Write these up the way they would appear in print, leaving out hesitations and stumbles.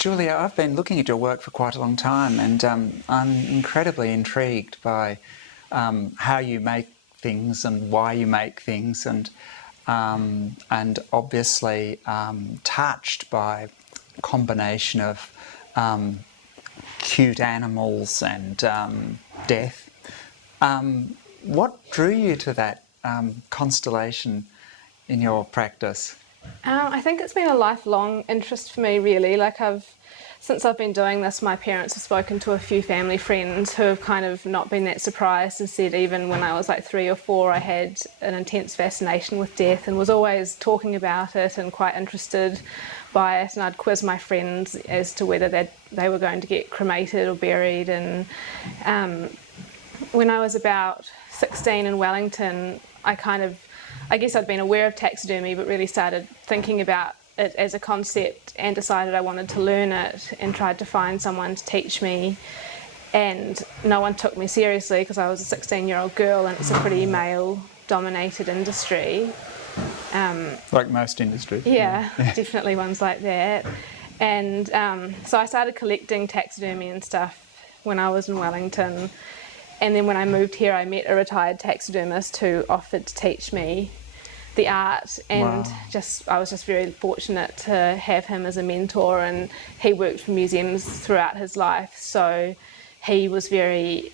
Julia, I've been looking at your work for quite a long time, and I'm incredibly intrigued by how you make things and why you make things, and obviously touched by a combination of cute animals and death. What drew you to that constellation in your practice? I think it's been a lifelong interest for me, really. Since I've been doing this, my parents have spoken to a few family friends who have kind of not been that surprised and said even when I was like 3 or 4, I had an intense fascination with death and was always talking about it and quite interested by it. And I'd quiz my friends as to whether they were going to get cremated or buried. And when I was about 16 in Wellington, I guess I'd been aware of taxidermy, but really started thinking about it as a concept and decided I wanted to learn it and tried to find someone to teach me. And no one took me seriously because I was a 16-year-old girl and it's a pretty male-dominated industry. Like most industries. Yeah, definitely ones like that. And so I started collecting taxidermy and stuff when I was in Wellington. And then when I moved here, I met a retired taxidermist who offered to teach me the art, and Wow. I was just very fortunate to have him as a mentor. And he worked for museums throughout his life, so he was very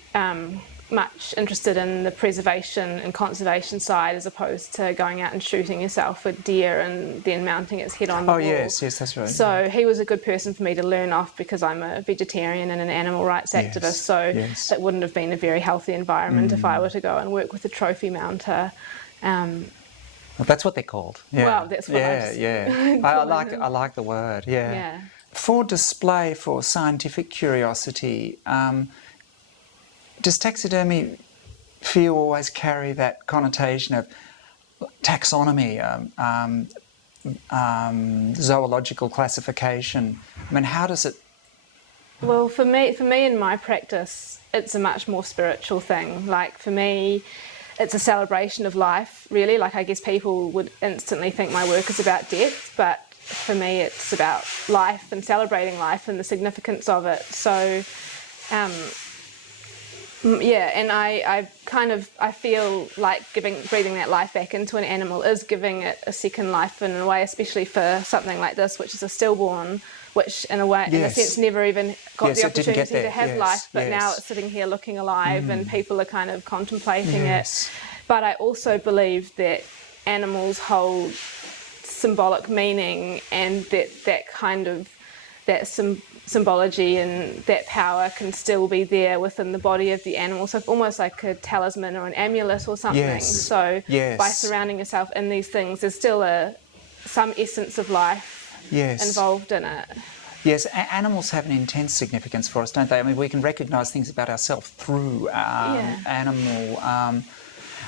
much interested in the preservation and conservation side as opposed to going out and shooting yourself with deer and then mounting its head on the wall. Yes, that's right. So he was a good person for me to learn off because I'm a vegetarian and an animal rights activist, so it wouldn't have been a very healthy environment if I were to go and work with a trophy mounter. Well, that's what they're called. Yeah. Well, that's what I like the word. Yeah. For display, for scientific curiosity, does taxidermy for you always carry that connotation of taxonomy, zoological classification? I mean, how does it? Well, for me in my practice, it's a much more spiritual thing. Like for me, it's a celebration of life, really. Like I guess people would instantly think my work is about death, but for me it's about life and celebrating life and the significance of it. So, and I feel like breathing that life back into an animal is giving it a second life in a way, especially for something like this, which is a stillborn, which in a sense never even got the opportunity to have life, but now it's sitting here looking alive and people are kind of contemplating it. But I also believe that animals hold symbolic meaning, and that symbology and that power can still be there within the body of the animal. So almost like a talisman or an amulet or something. So by surrounding yourself in these things, there's still some essence of life involved in it. Yes, animals have an intense significance for us, don't they? I mean, we can recognise things about ourselves through animal. I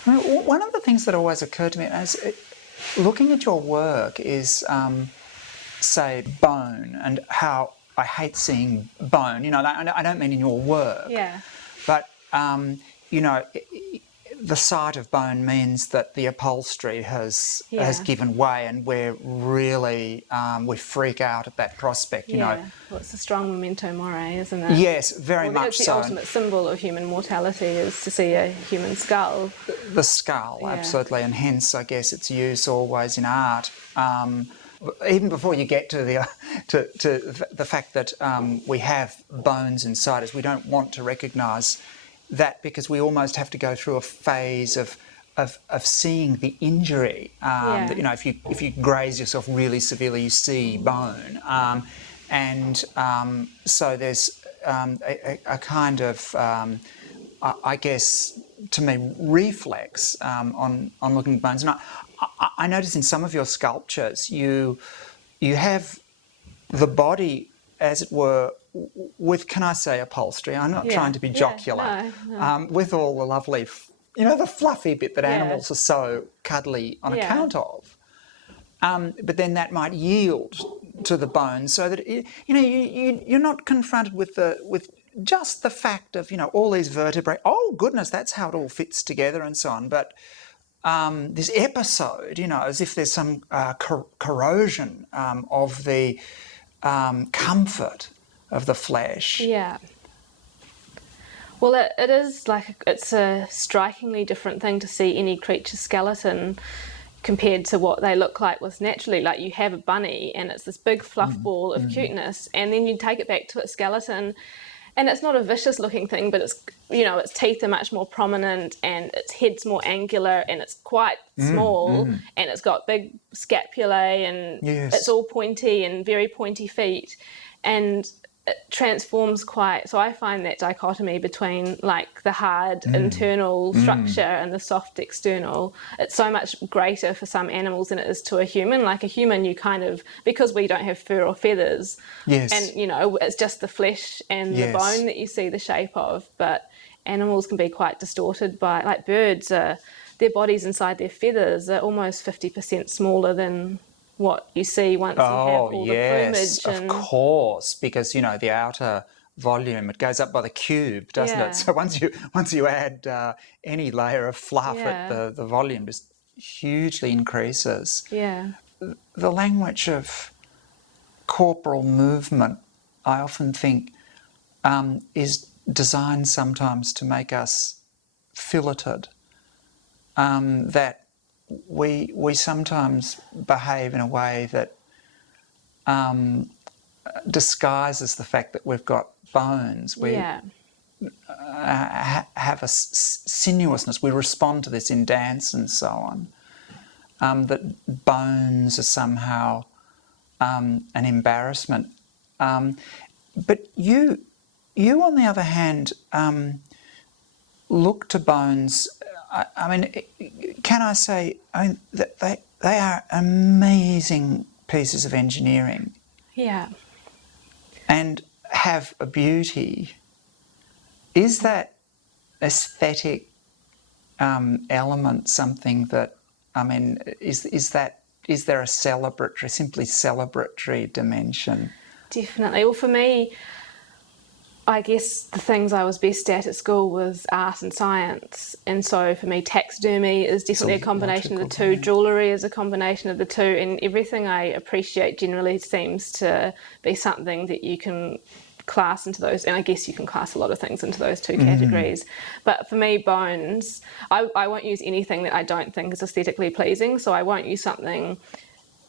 mean, one of the things that always occurred to me as looking at your work is, say, bone, and how I hate seeing bone. You know, I don't mean in your work. Yeah. But you know, the sight of bone means that the upholstery has given way, and we're really we freak out at that prospect. You know, well, it's a strong memento mori, isn't it? Yes, very much so. It's the ultimate symbol of human mortality is to see a human skull. The skull, absolutely, and hence I guess its use always in art. Even before you get to the fact that we have bones inside us, we don't want to recognise that because we almost have to go through a phase of seeing the injury. That, you know, if you graze yourself really severely, you see bone, so there's a kind of I guess to me reflex on looking at bones. And I notice in some of your sculptures you have the body, as it were, with, can I say, upholstery? I'm not trying to be jocular. No. With all the lovely, you know, the fluffy bit that animals are so cuddly on account of. But then that might yield to the bone, so that you're not confronted with just the fact of, you know, all these vertebrae. Oh goodness, that's how it all fits together and so on. But this episode, you know, as if there's some corrosion of the comfort of the flesh. Yeah. Well, it is like, it's a strikingly different thing to see any creature's skeleton compared to what they look like with naturally. Like, you have a bunny and it's this big fluff ball of cuteness, and then you take it back to its skeleton and it's not a vicious looking thing, but it's, you know, its teeth are much more prominent and its head's more angular and it's quite small and it's got big scapulae and it's all pointy and very pointy feet, and it transforms quite. So I find that dichotomy between like the hard internal structure and the soft external, it's so much greater for some animals than it is to a human. Like a human, you kind of, because we don't have fur or feathers, and you know, it's just the flesh and the bone that you see the shape of. But animals can be quite distorted by, like birds, their bodies inside their feathers are almost 50% smaller than what you see once you have all the plumage. Of course, because, you know, the outer volume, it goes up by the cube, doesn't it? So once you add any layer of fluff, the volume just hugely increases. Yeah. The language of corporal movement, I often think, is designed sometimes to make us filleted, that we sometimes behave in a way that disguises the fact that we've got bones. We have a sinuousness. We respond to this in dance and so on. That bones are somehow an embarrassment. But you, on the other hand, look to bones. I mean, can I say, that they are amazing pieces of engineering. Yeah. And have a beauty. Is that aesthetic element something that, I mean, is there a simply celebratory dimension? Definitely. Well, for me, I guess the things I was best at school was art and science, and so for me taxidermy is definitely a combination of the two, jewellery is a combination of the two, and everything I appreciate generally seems to be something that you can class into those, and I guess you can class a lot of things into those two categories. But for me, bones, I won't use anything that I don't think is aesthetically pleasing, so I won't use something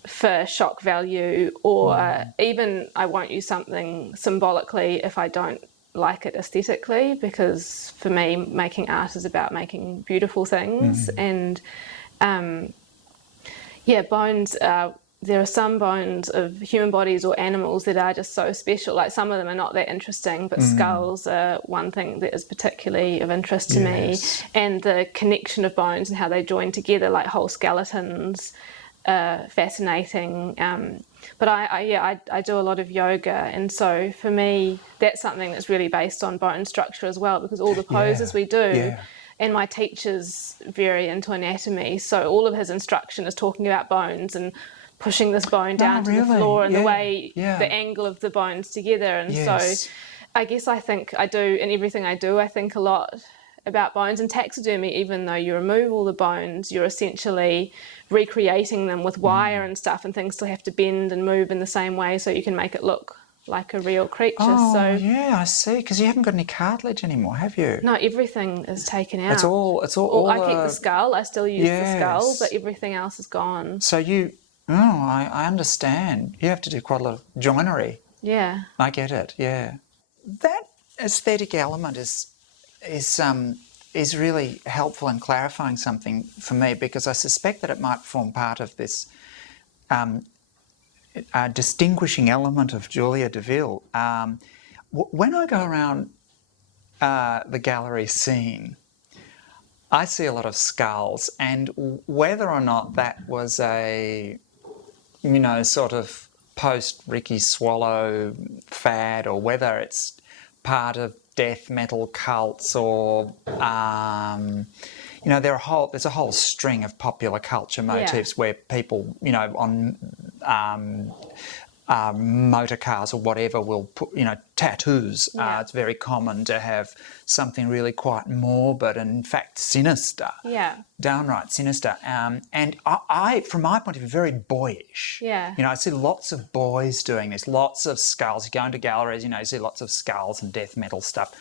for shock value, or even I won't use something symbolically if I don't like it aesthetically, because for me making art is about making beautiful things. And bones, there are some bones of human bodies or animals that are just so special. Like some of them are not that interesting, but skulls are one thing that is particularly of interest to me, and the connection of bones and how they join together, like whole skeletons, fascinating. But I do a lot of yoga, and so for me that's something that's really based on bone structure as well, because all the poses we do, and my teacher's very into anatomy, so all of his instruction is talking about bones and pushing this bone down to the floor, and the way the angle of the bones together. And so I guess I think I do, in everything I do, I think a lot about bones. And taxidermy, even though you remove all the bones, you're essentially recreating them with wire and stuff, and things still have to bend and move in the same way so you can make it look like a real creature. I see, because you haven't got any cartilage anymore, have you? No, everything is taken out. It's all I keep the skull, I still use the skull, but everything else is gone. So I understand. You have to do quite a lot of joinery. Yeah. I get it, yeah. That aesthetic element is really helpful in clarifying something for me, because I suspect that it might form part of this distinguishing element of Julia deVille. When I go around the gallery scene, I see a lot of skulls, and whether or not that was a, sort of post-Ricky Swallow fad, or whether it's part of death metal cults, or there's a whole string of popular culture motifs where people, on motor cars or whatever will put, tattoos. Yeah. It's very common to have something really quite morbid and, in fact, sinister. Yeah. Downright sinister. And I, from my point of view, very boyish. Yeah. I see lots of boys doing this, lots of skulls. You go into galleries, you see lots of skulls and death metal stuff.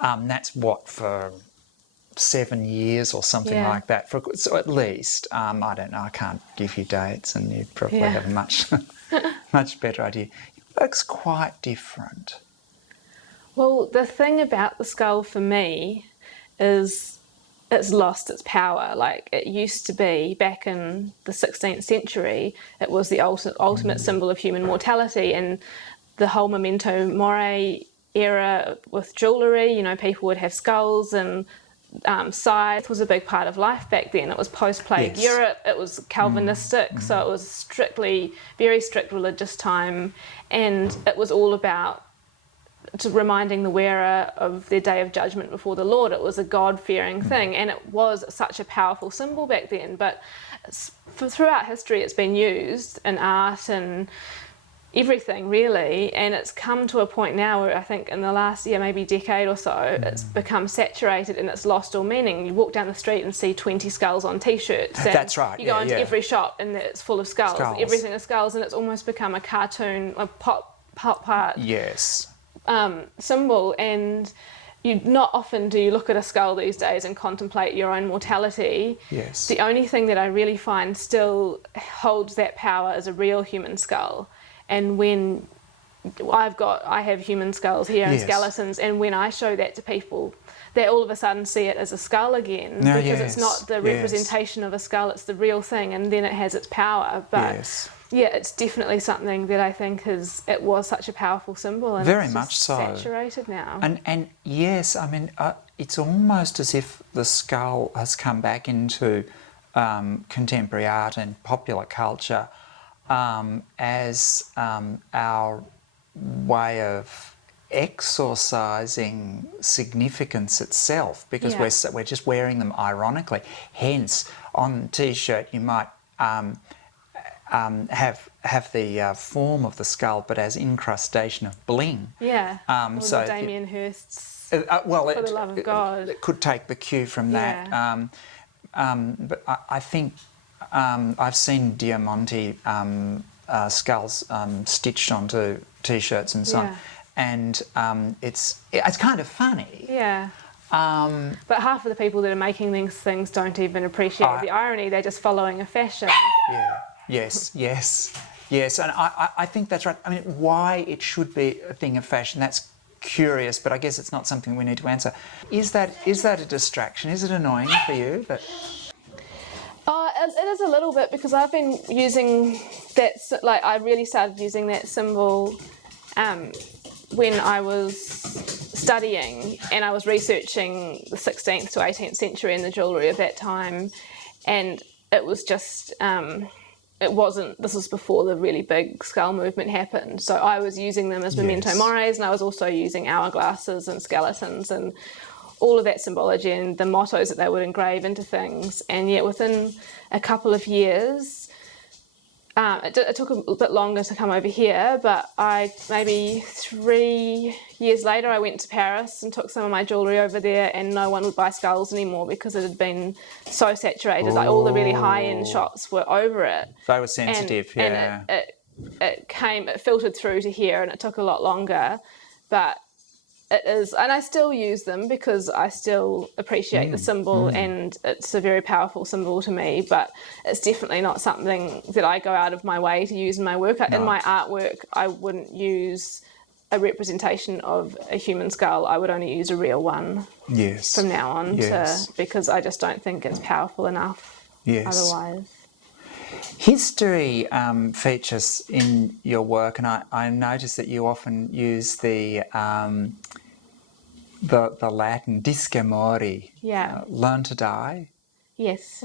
That's what, for 7 years or something like that. So at least, I don't know, I can't give you dates, and you probably have a much, much better idea. It works quite different. Well, the thing about the skull for me is it's lost its power. Like it used to be back in the 16th century, it was the ultimate symbol of human mortality, and the whole memento mori era with jewellery, people would have skulls and scythe was a big part of life back then. It was post-plague Europe, it was Calvinistic, so it was very strict religious time, and it was all about reminding the wearer of their day of judgment before the Lord. It was a God-fearing thing, and it was such a powerful symbol back then. But throughout history it's been used in art and everything really, and it's come to a point now where I think in the last maybe decade or so it's become saturated and it's lost all meaning. You walk down the street and see 20 skulls on t-shirts. That's right. You go into every shop and it's full of skulls. Everything is skulls, and it's almost become a cartoon, a pop art symbol. And not often do you look at a skull these days and contemplate your own mortality. Yes. The only thing that I really find still holds that power is a real human skull. And when I have human skulls here and skeletons, and when I show that to people, they all of a sudden see it as a skull again, because it's not the representation of a skull, it's the real thing, and then it has its power. But it's definitely something that I think it was such a powerful symbol, and very it's much so saturated now. And yes, I mean, it's almost as if the skull has come back into contemporary art and popular culture as our way of exorcising significance itself, because we're just wearing them ironically. Hence, on t-shirt you might have the form of the skull, but as incrustation of bling. So Damien Hirst's For the Love of God. It could take the cue from that. But I think I've seen Diamante skulls stitched onto t-shirts and so on, and it's kind of funny. But half of the people that are making these things don't even appreciate the irony. They're just following a fashion. Yes, and I think that's right. I mean, why it should be a thing of fashion, that's curious, but I guess it's not something we need to answer. Is that a distraction? Is it annoying for you? It is a little bit, because I've been using that, I really started using that symbol when I was studying, and I was researching the 16th to 18th century and the jewellery of that time, and it was just, this was before the really big skull movement happened, so I was using them as memento mores, and I was also using hourglasses and skeletons and all of that symbology and the mottos that they would engrave into things. And yet within a couple of years, it took a bit longer to come over here, but maybe 3 years later I went to Paris and took some of my jewellery over there, and no one would buy skulls anymore because it had been so saturated. Like all the really high-end shops were over it. They were sensitive, and it filtered through to here, and it took a lot longer, but it is, and I still use them because I still appreciate the symbol, and it's a very powerful symbol to me, but it's definitely not something that I go out of my way to use in my work. In my artwork, I wouldn't use a representation of a human skull. I would only use a real one from now on, because I just don't think it's powerful enough otherwise. History features in your work, and I notice that you often use the Latin disce mori, learn to die. Yes.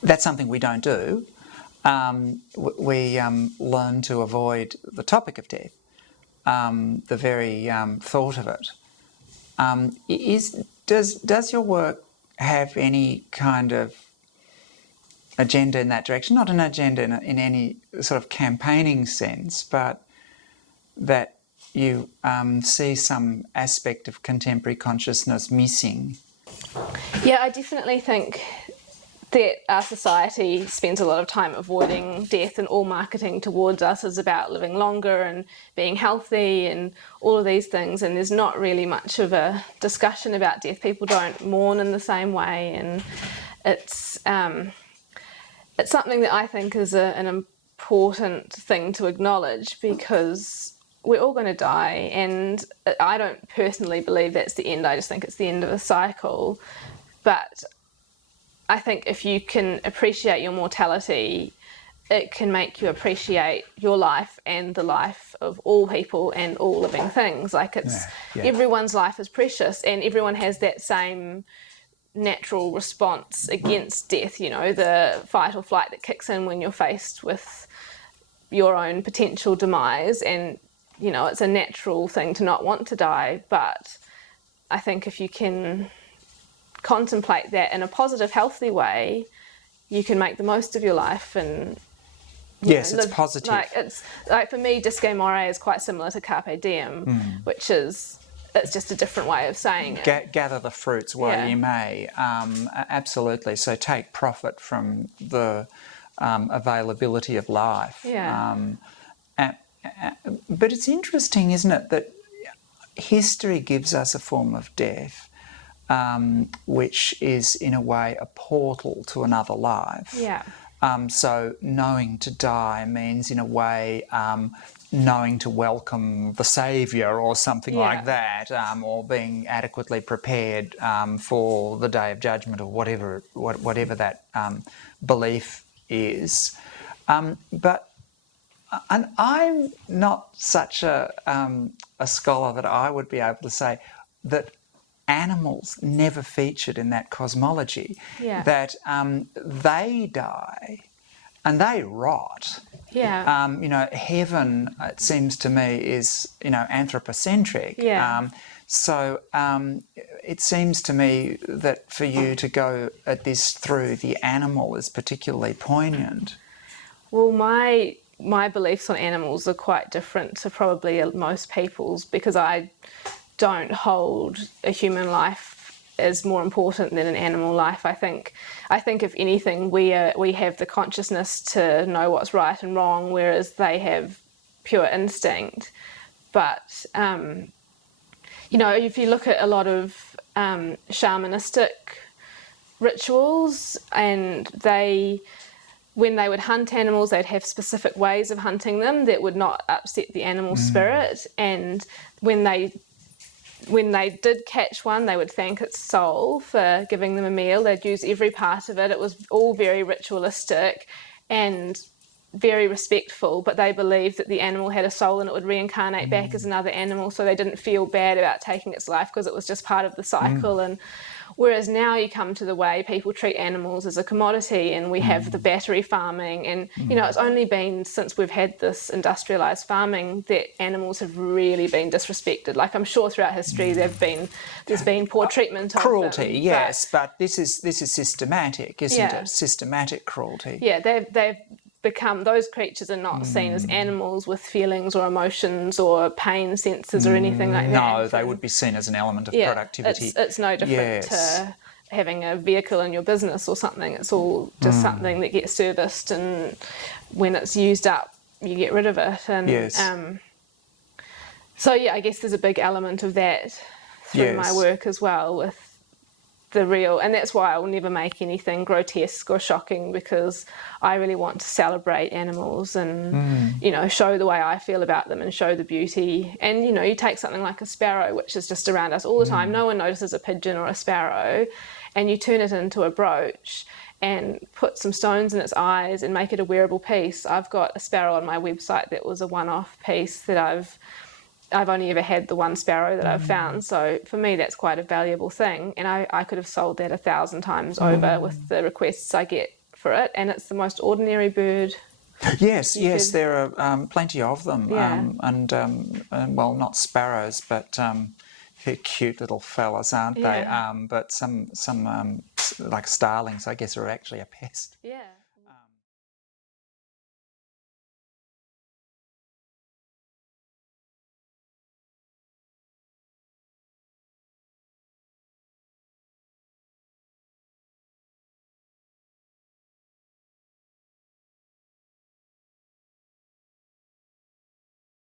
That's something we don't do. We learn to avoid the topic of death, the very thought of it. Does your work have any kind of agenda in that direction, not an agenda in any sort of campaigning sense, but that you see some aspect of contemporary consciousness missing. Yeah, I definitely think that our society spends a lot of time avoiding death, and all marketing towards us is about living longer and being healthy and all of these things, and there's not really much of a discussion about death. People don't mourn in the same way, and it's something that I think is an important thing to acknowledge, because we're all going to die, and I don't personally believe that's the end. I just think it's the end of a cycle. But I think if you can appreciate your mortality, it can make you appreciate your life and the life of all people and all living things. Like everyone's life is precious, and everyone has that same natural response against death, you know, the fight or flight that kicks in when you're faced with your own potential demise. And, you know, it's a natural thing to not want to die. But I think if you can contemplate that in a positive, healthy way, you can make the most of your life. And yes, it's positive. Like, it's like, for me, Disque More is quite similar to Carpe Diem, which is, it's just a different way of saying it. Gather the fruits while you may. Absolutely. So take profit from the availability of life. Yeah. But it's interesting, isn't it, that history gives us a form of death, which is in a way a portal to another life. Yeah. So knowing to die means, in a way, knowing to welcome the saviour or something like that, or being adequately prepared for the day of judgment, or whatever that belief is. But I'm not such a scholar that I would be able to say that animals never featured in that cosmology, that they die and they rot. Yeah. You know, heaven, it seems to me, is, you know, anthropocentric. Yeah. So it seems to me that for you to go at this through the animal is particularly poignant. Well, my beliefs on animals are quite different to probably most people's, because I don't hold a human life as more important than an animal life. I think if anything, we have the consciousness to know what's right and wrong, whereas they have pure instinct. But you know, if you look at a lot of shamanistic rituals, and when they would hunt animals, they'd have specific ways of hunting them that would not upset the animal spirit. And when they did catch one, they would thank its soul for giving them a meal. They'd use every part of it. It was all very ritualistic and very respectful, but they believed that the animal had a soul and it would reincarnate back as another animal, so they didn't feel bad about taking its life because it was just part of the cycle. And whereas now you come to the way people treat animals as a commodity, and we have the battery farming, and you know, it's only been since we've had this industrialised farming that animals have really been disrespected. Like, I'm sure throughout history there's been poor treatment of cruelty, them, yes, but this is systematic, isn't Yeah. it? Systematic cruelty. Yeah, they've become, those creatures are not seen as animals with feelings or emotions or pain senses or anything like that. No, they would be seen as an element of productivity. It's no different to having a vehicle in your business or something. It's all just something that gets serviced, and when it's used up, you get rid of it. And so yeah, I guess there's a big element of that through my work as well, with the real, and that's why I will never make anything grotesque or shocking, because I really want to celebrate animals and you know, show the way I feel about them and show the beauty. And you know, you take something like a sparrow, which is just around us all the time, no one notices a pigeon or a sparrow, and you turn it into a brooch and put some stones in its eyes and make it a wearable piece. I've got a sparrow on my website that was a one-off piece that I've only ever had the one sparrow that I've found, so for me that's quite a valuable thing, and I could have sold that 1,000 times over with the requests I get for it, and it's the most ordinary bird. Yes, there are plenty of them, Yeah. and well, not sparrows, but They're cute little fellas, aren't they? Yeah. But some like starlings, I guess, are actually a pest. Yeah.